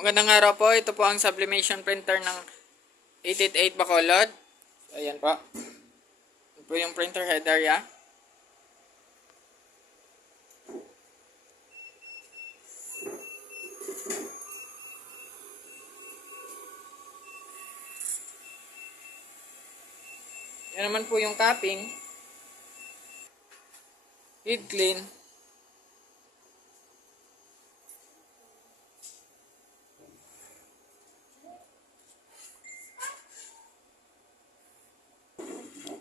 Magandang araw po. Ito po ang sublimation printer ng 888 Bacolod. Ayan po. Ito po yung printer head area. Yan naman po yung capping. Heat clean.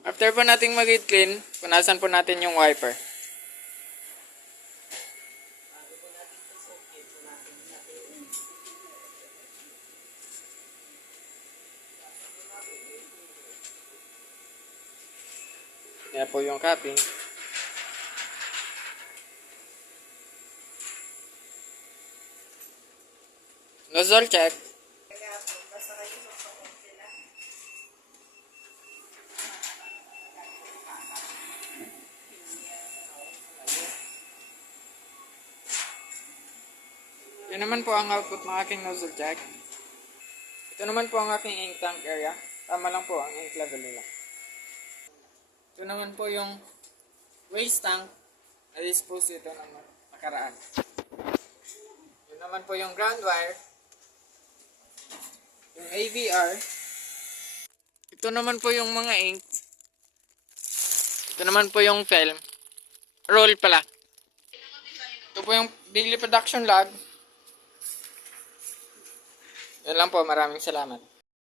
After po nating mag-heat clean, punasan po natin yung wiper. Yan po yung capping. Nozzle check. Yan naman po ang output ng aking nozzle check. Ito naman po ang aking ink tank area. Tama lang po ang ink level nila. Ito naman po yung waste tank. Na-dispose ito ng nakaraan. Yun naman po yung ground wire. Yung AVR. Ito naman po yung mga ink. Ito naman po yung film. Roll pala. Ito po yung daily production log. Yan lang po. Maraming salamat.